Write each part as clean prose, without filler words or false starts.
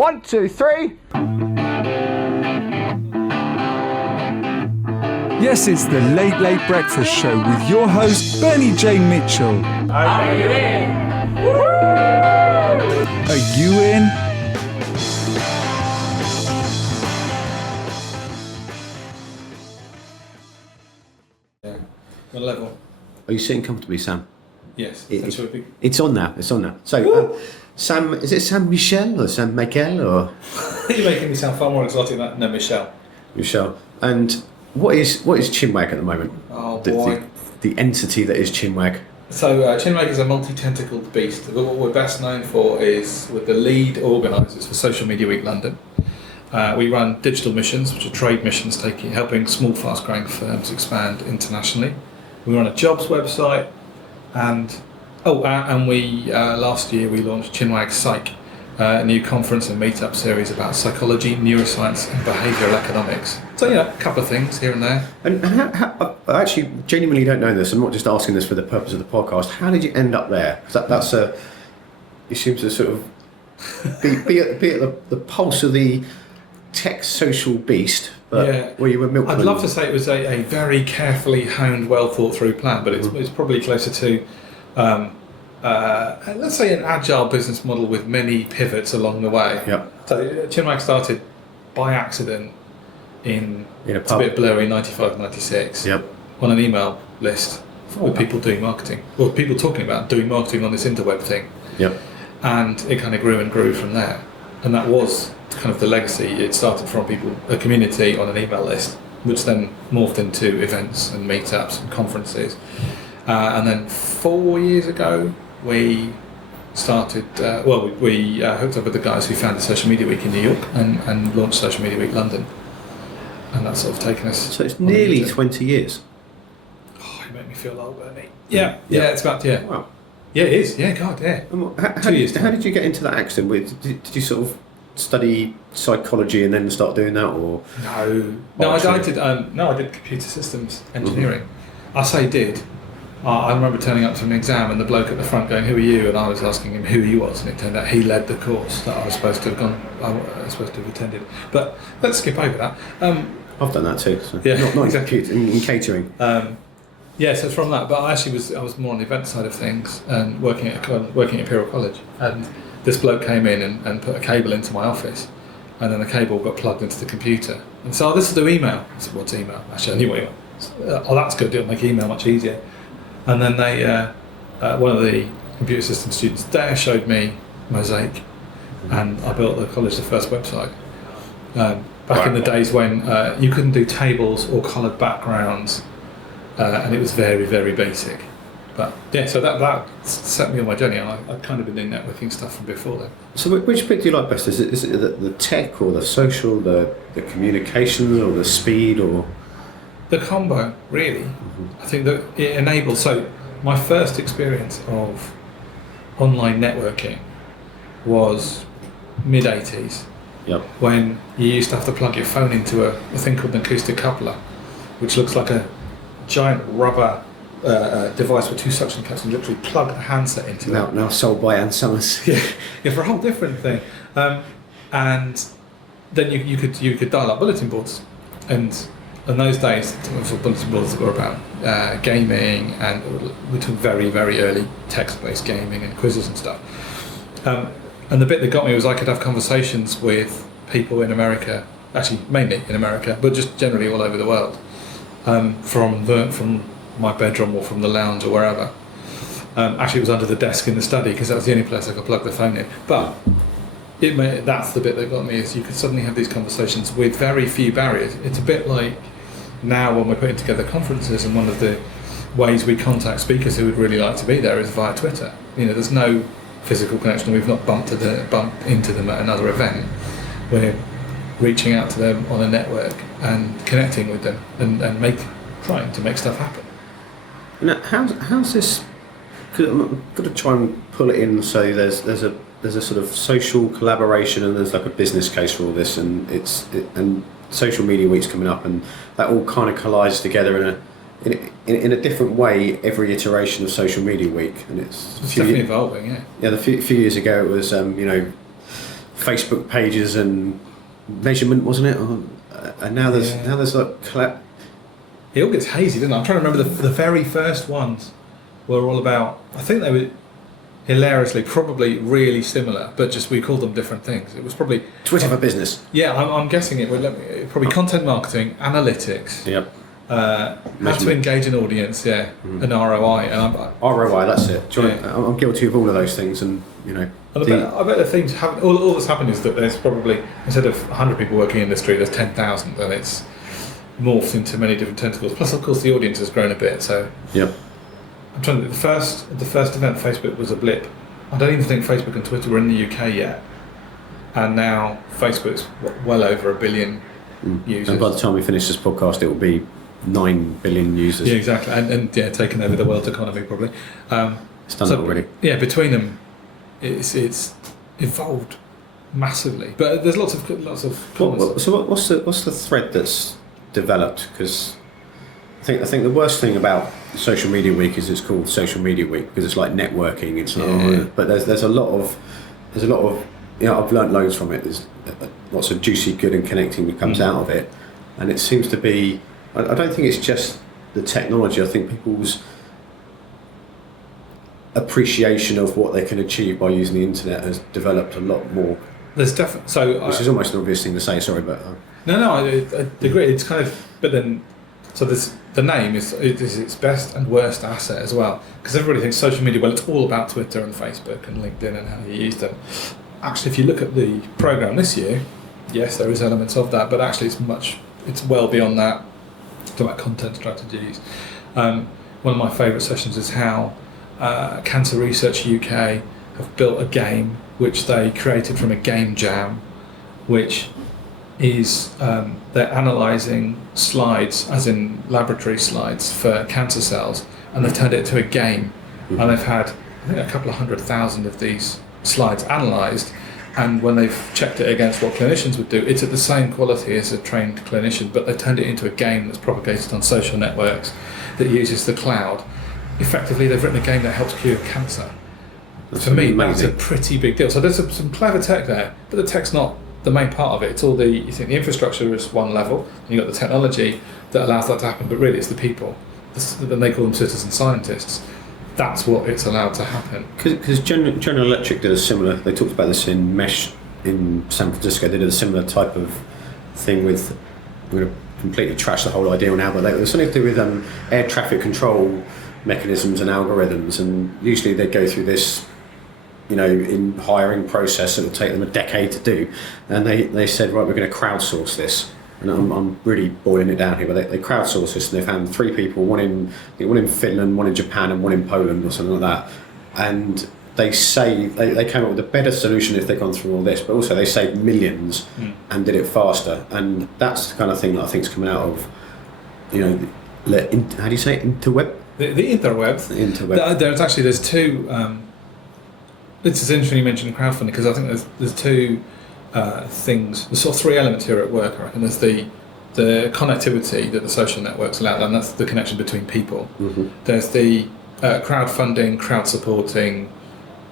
1, 2, 3. Yes, it's the Late Late Breakfast Show with your host, Bernie J. Mitchell. Are you in? Are you in? Yeah. What level? Are you sitting comfortably, Sam? Yes. It's on now. It's on now. So, Sam, is it Sam Michel or Sam Michel or You're making me sound far more exotic than no, Michel. Michel? And what is Chinwag at the moment? Oh boy. The entity that is Chinwag. So Chinwag is a multi-tentacled beast. What we're best known for is we're the lead organisers for Social Media Week London. We run digital missions, which are trade missions, helping small, fast-growing firms expand internationally. We run a jobs website, and we last year we launched Chinwag Psych, a new conference and meetup series about psychology, neuroscience, and behavioural economics. So a couple of things here and there. And how, I actually genuinely don't know this. I'm not just asking this for the purpose of the podcast. How did you end up there? Because you seem to sort of be at the pulse of the tech social beast. But where you were milkman. I'd love to say it was a very carefully honed, well thought through plan, but it's probably closer to let's say an agile business model with many pivots along the way. Yep. So Chinwag started by accident in it's a bit blurry, 95, 96, yep, on an email list with people doing marketing, or people talking about doing marketing on this interweb thing. Yep. And it kind of grew and grew from there. And that was kind of the legacy. It started from a community on an email list, which then morphed into events and meetups and conferences. And then 4 years ago, we started, we hooked up with the guys who founded Social Media Week in New York and launched Social Media Week London. And that's sort of taken us... So it's nearly 20 years. Oh, you make me feel old, Bernie. Yeah, it's about, Wow. Yeah, it is. Yeah, God, yeah. How did you get into that accident? Did you sort of study psychology and then start doing that, or...? No, I did computer systems engineering. I say did. I remember turning up to an exam and the bloke at the front going, "Who are you?" And I was asking him who he was, and it turned out he led the course that I was supposed to have attended. But let's skip over that. I've done that too. So Yeah, not exactly. in catering. So from that, but I was more on the event side of things and working at Imperial College. And this bloke came in and put a cable into my office, and then the cable got plugged into the computer. And so, this is the email. I said, "What's email?" Actually, I knew what email. That's good. It'll make email much easier. And then they, one of the computer system students there showed me Mosaic, and I built the college the first website. Back in the days when you couldn't do tables or coloured backgrounds, and it was very, very basic. But so that set me on my journey. I'd kind of been doing networking stuff from before then. So which bit do you like best? Is it the tech or the social, the communications or the speed or...? The combo, really. I think that it enables... So my first experience of online networking was mid-80s. Yep. When you used to have to plug your phone into a thing called an acoustic coupler, which looks like a giant rubber device with two suction cups, and literally plug the handset into it. Now sold by Ann Summers. Yeah, for a whole different thing. And then you could dial up bulletin boards, and in those days, bulletin boards were about gaming, and we took very, very early text-based gaming and quizzes and stuff. And the bit that got me was I could have conversations with people in America, actually mainly in America, but just generally all over the world, from my bedroom or from the lounge or wherever. Actually, it was under the desk in the study because that was the only place I could plug the phone in. But that's the bit that got me, is you could suddenly have these conversations with very few barriers. It's a bit like now when we're putting together conferences, and one of the ways we contact speakers who would really like to be there is via Twitter. There's no physical connection. We've not bumped into them at another event. We're reaching out to them on a network and connecting with them and trying to make stuff happen. Now, how's this? Cause I'm going to try and pull it in. So there's a sort of social collaboration, and there's like a business case for all this, and and Social Media Week's coming up, and that all kind of collides together in a different way every iteration of Social Media Week, and it's definitely evolving. Yeah. Yeah, a few years ago it was Facebook pages and measurement, wasn't it? And now there's like it all gets hazy, doesn't it? I'm trying to remember the very first ones were all about. I think they were hilariously probably really similar, but just we called them different things. It was probably Twitter for business. Yeah, I'm guessing it would probably content marketing, analytics. Yep. How to engage an audience, and ROI. And ROI, that's it. I'm guilty of all of those things, and I bet the things happen. All that's happened is that there's probably, instead of 100 people working in the industry, there's 10,000, and it's morphed into many different tentacles. Plus, of course, the audience has grown a bit. So yep. I'm trying to. The first event, Facebook was a blip. I don't even think Facebook and Twitter were in the UK yet, and now Facebook's well over 1 billion users. And by the time we finish this podcast, it will be 9 billion users. Yeah, exactly, and taking over the world's economy probably. It's done already. Yeah, between them, it's evolved massively. But there's lots of what's the thread that's developed? Because I think the worst thing about Social Media Week is it's called Social Media Week because it's like networking. It's not, but there's a lot of I've learnt loads from it. There's lots of juicy, good, and connecting that comes out of it, and it seems to be. I don't think it's just the technology. I think people's appreciation of what they can achieve by using the internet has developed a lot more. There's definitely which is almost an obvious thing to say. Sorry, but no, I agree. It's kind of, but then, so there's the name is its best and worst asset as well, because everybody thinks social media. Well, it's all about Twitter and Facebook and LinkedIn and how you use them. Actually, if you look at the program this year, yes, there is elements of that, but actually, it's well beyond that. About content strategies. One of my favourite sessions is how Cancer Research UK have built a game which they created from a game jam, which is they're analysing slides, as in laboratory slides for cancer cells, and they've turned it into a game. And they've had, I think, a couple of 100,000 of these slides analysed. And when they've checked it against what clinicians would do, it's at the same quality as a trained clinician, but they turned it into a game that's propagated on social networks that uses the cloud. Effectively, they've written a game that helps cure cancer. For me, that's a pretty big deal. So there's some clever tech there, but the tech's not the main part of it. It's all you think the infrastructure is one level, and you've got the technology that allows that to happen, but really it's the people. And they call them citizen scientists. That's what it's allowed to happen. Because General Electric did a similar. They talked about this in Mesh in San Francisco. They did a similar type of thing with. I'm going to completely trash the whole idea now, but it was something to do with air traffic control mechanisms and algorithms. And usually they go through this, in hiring process that would take them a decade to do. And they said, right, we're going to crowdsource this. And I'm really boiling it down here, but they crowdsourced this, and they found 3 people, one in Finland, one in Japan, and one in Poland, or something like that. And they say they came up with a better solution if they'd gone through all this, but also they saved millions and did it faster. And that's the kind of thing that I think is coming out of, how do you say it, interweb? The interwebs. The interweb. There's two. It's interesting you mentioned crowdfunding, because I think there's two. Things. There's sort of 3 elements here at work, I reckon. There's the connectivity that the social networks allow, and that's the connection between people. There's the crowdfunding, crowd supporting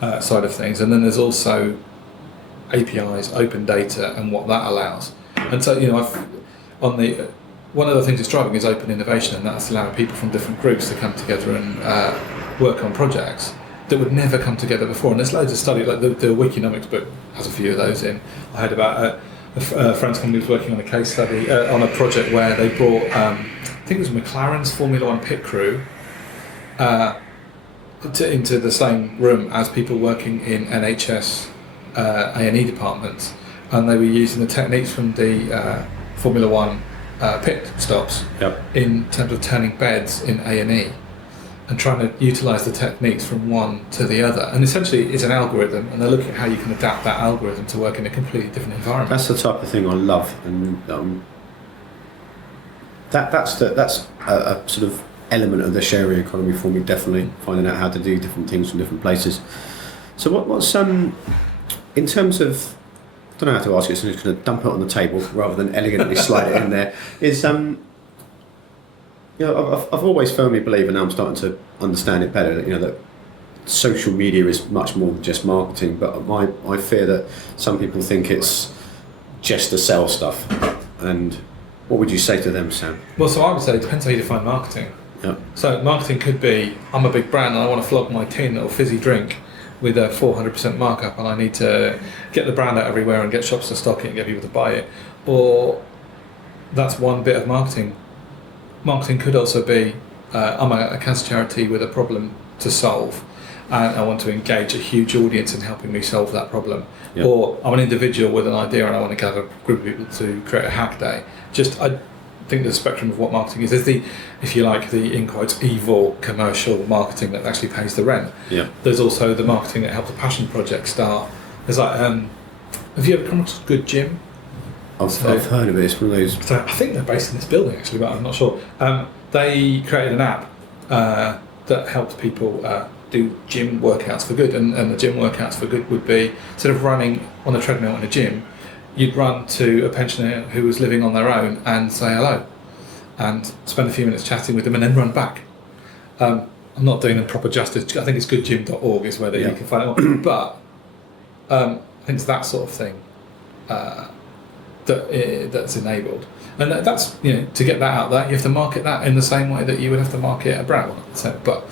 side of things, and then there's also APIs, open data, and what that allows. And so, one of the things it's driving is open innovation, and that's allowing people from different groups to come together and work on projects that would never come together before. And there's loads of studies, like the Wikinomics book has a few of those in. I heard about a friend's company was working on a case study, on a project where they brought, I think it was McLaren's Formula One pit crew into the same room as people working in NHS A&E departments. And they were using the techniques from the Formula One pit stops in terms of turning beds in A&E. And trying to utilise the techniques from one to the other. And essentially it's an algorithm, and they're looking at how you can adapt that algorithm to work in a completely different environment. That's the type of thing I love, and that's a sort of element of the sharing economy for me, definitely, finding out how to do different things from different places. So what's in terms of, I don't know how to ask it, so I'm just going to dump it on the table rather than elegantly slide it in there, is I've always firmly believed, and now I'm starting to understand it better, that social media is much more than just marketing, but I fear that some people think it's just to sell stuff. And what would you say to them, Sam? Well, so I would say it depends how you define marketing. Yeah. So marketing could be, I'm a big brand and I want to flog my tin or fizzy drink with a 400% markup, and I need to get the brand out everywhere and get shops to stock it and get people to buy it. Or that's one bit of marketing. Marketing could also be, I'm a cancer charity with a problem to solve, and I want to engage a huge audience in helping me solve that problem. Yeah. Or I'm an individual with an idea and I want to gather a group of people to create a hack day. I think the spectrum of what marketing is. There's the, if you like, the in quotes evil commercial marketing that actually pays the rent. Yeah. There's also the marketing that helps a passion project start. There's like, have you ever come across Good Gym? I've heard of it. It's one of those. So I think they're based in this building actually, but I'm not sure. They created an app that helps people do gym workouts for good, and the gym workouts for good would be, instead of running on a treadmill in a gym, you'd run to a pensioner who was living on their own and say hello and spend a few minutes chatting with them and then run back. I'm not doing them proper justice. I think it's goodgym.org is where you can find it more. But I think it's that sort of thing that's enabled. And that's, to get that out there, you have to market that in the same way that you would have to market a brand. But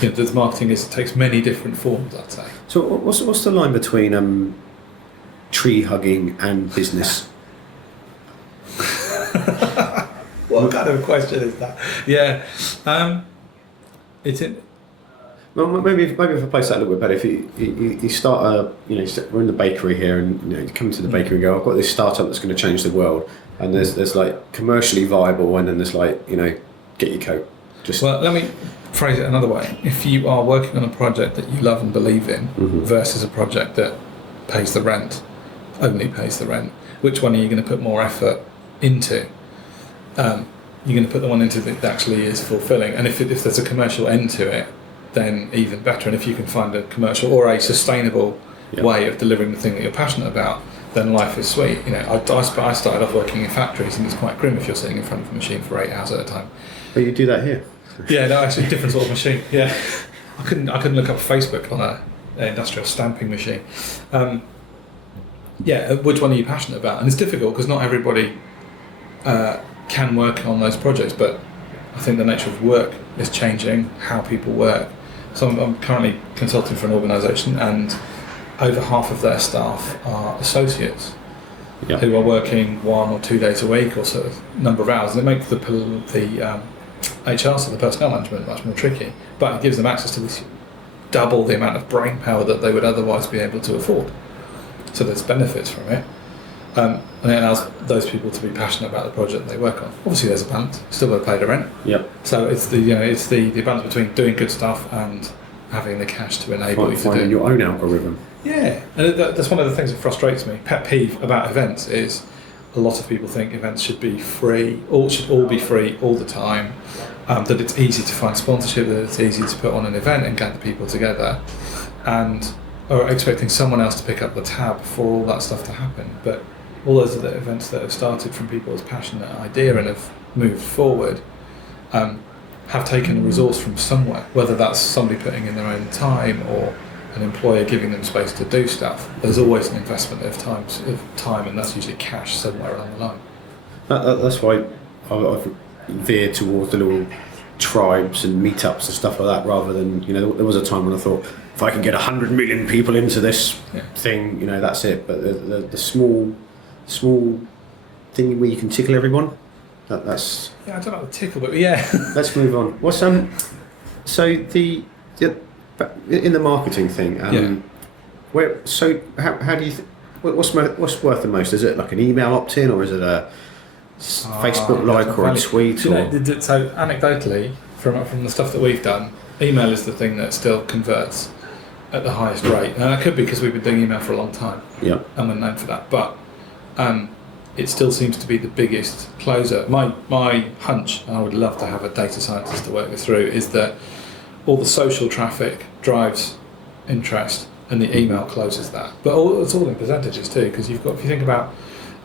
the marketing takes many different forms, I'd say. So what's the line between tree hugging and business? What kind of a question is that? Yeah, it's in. Well, maybe if I place that a little bit better, if you start we're in the bakery here, and you come to the bakery and go, I've got this startup that's going to change the world, and there's like commercially viable, and then there's like, get your coat. Well, let me phrase it another way. If you are working on a project that you love and believe in, versus a project that pays the rent, only pays the rent, which one are you going to put more effort into? You're going to put the one into that actually is fulfilling, and if there's a commercial end to it, then even better. And if you can find a commercial or a sustainable way of delivering the thing that you're passionate about, then life is sweet. I started off working in factories, and it's quite grim if you're sitting in front of a machine for 8 hours at a time. But you do that here? Yeah, no, actually, different sort of machine. Yeah, I couldn't look up Facebook on an industrial stamping machine. Which one are you passionate about? And it's difficult because not everybody can work on those projects, but I think the nature of work is changing how people work. So I'm currently consulting for an organisation, and over half of their staff are associates who are working 1 or 2 days a week or sort of number of hours. And it makes the HR, so the personnel management, much more tricky, but it gives them access to this double the amount of brain power that they would otherwise be able to afford. So there's benefits from it. And it allows those people to be passionate about the project they work on. Obviously, there's a balance. Still got to pay the rent. Yep. So it's the balance between doing good stuff and having the cash to enable you to finding do your own algorithm. Yeah, and that's one of the things that frustrates me. Pet peeve about events is a lot of people think events should be free, should all be free all the time. That it's easy to find sponsorship, that it's easy to put on an event and gather people together, and are expecting someone else to pick up the tab for all that stuff to happen. But all those other events that have started from people's passionate idea and have moved forward have taken a resource from somewhere, whether that's somebody putting in their own time or an employer giving them space to do stuff. There's always an investment of time, and that's usually cash somewhere along the line. That's why I've veered towards the little tribes and meetups and stuff like that, rather than, there was a time when I thought, if I can get 100 million people into this thing, that's it. But the small thing where you can tickle everyone, that's... Yeah, I don't know the tickle, but yeah. Let's move on. What's so the in the marketing thing, how do you what's worth the most? Is it like an email opt-in, or is it a Facebook like or a tweet? So anecdotally, from the stuff that we've done, email is the thing that still converts at the highest rate. And that could be because we've been doing email for a long time, and we're known for that. But it still seems to be the biggest closer. My hunch, and I would love to have a data scientist to work this through, is that all the social traffic drives interest, and the email closes that. But it's all in percentages too, because if you think about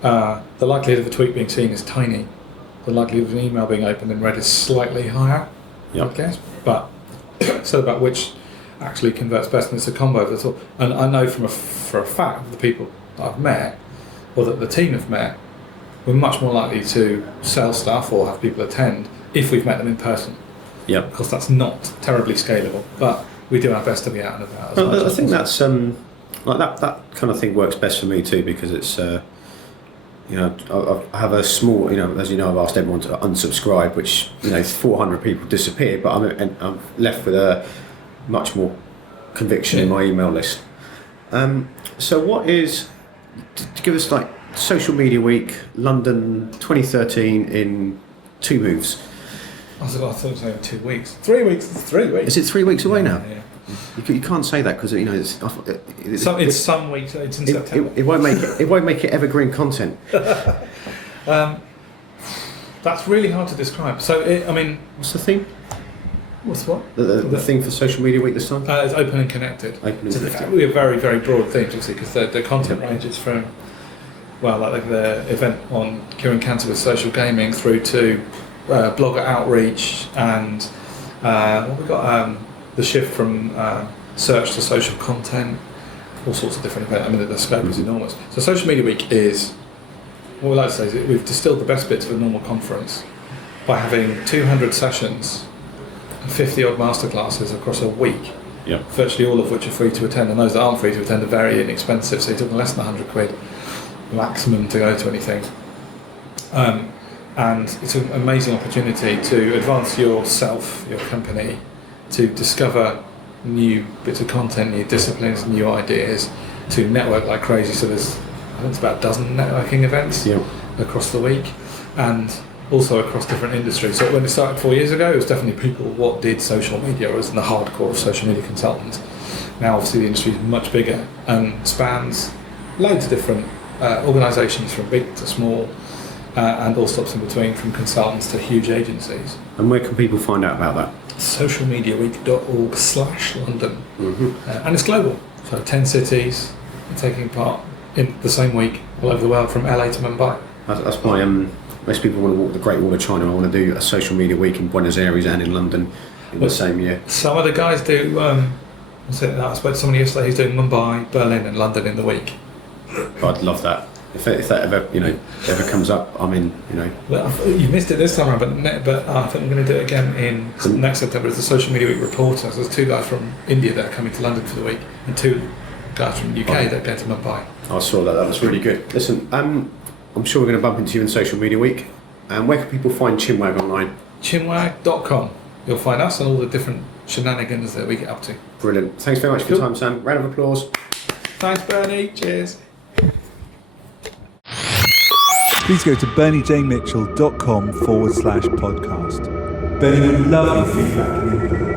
the likelihood of a tweet being seen is tiny. The likelihood of an email being opened and read is slightly higher, I guess. But so about which actually converts best, and it's a combo of the sort. And I know for a fact the people that I've met, or that the team have met, we're much more likely to sell stuff or have people attend if we've met them in person. Yeah. Because that's not terribly scalable, but we do our best to be out and about. I think that's like that kind of thing works best for me too, because it's I have a small, as you know, I've asked everyone to unsubscribe, which 400 people disappeared, but I'm left with a much more conviction in my email list. So what is, to give us like Social Media Week London 2013 in 2 moves? I thought it was only 2 weeks. 3 weeks. It's 3 weeks. Is it 3 weeks away now? Yeah. You can't say that because It's some weeks. It's in September. It won't make it evergreen content. That's really hard to describe. So What's the theme? what's what? The thing for Social Media Week this time? It's open and connected. Open and connected. We have very, very broad themes, obviously, because the content ranges from, like the event on curing cancer with social gaming through to blogger outreach and what we got, the shift from search to social content, all sorts of different events. The scope is enormous. So Social Media Week is, what we like to say is that we've distilled the best bits of a normal conference by having 200 sessions, 50 odd masterclasses across a week, virtually all of which are free to attend, and those that aren't free to attend are very inexpensive, so you're talking less than 100 quid maximum to go to anything. And it's an amazing opportunity to advance yourself, your company, to discover new bits of content, new disciplines, new ideas, to network like crazy. So there's, I think it's about a dozen networking events across the week, and also across different industries. So when it started 4 years ago, it was definitely people what did social media, as in the hardcore of social media consultants. Now obviously the industry is much bigger and spans loads of different organisations from big to small, and all stops in between, from consultants to huge agencies. And where can people find out about that? socialmediaweek.org/London. And it's global, so 10 cities taking part in the same week all over the world, from LA to Mumbai. That's why most people want to walk the Great Wall of China. I want to do a Social Media Week in Buenos Aires and in London in the same year. Some of the guys do, I spoke to somebody yesterday who's doing Mumbai, Berlin and London in the week. I'd love that. If that ever comes up, I'm in. Well, you missed it this time around, but I think we're going to do it again in next September as the Social Media Week reporter. So there's 2 guys from India that are coming to London for the week, and 2 guys from the UK that are going to Mumbai. I saw that. That was really good. Listen, I'm sure we're going to bump into you in Social Media Week. And where can people find Chinwag online? Chinwag.com. You'll find us and all the different shenanigans that we get up to. Brilliant. Thanks very much for your time, Sam. Round of applause. Thanks, Bernie. Cheers. Please go to berniejmitchell.com/podcast. Bernie would love your feedback and input.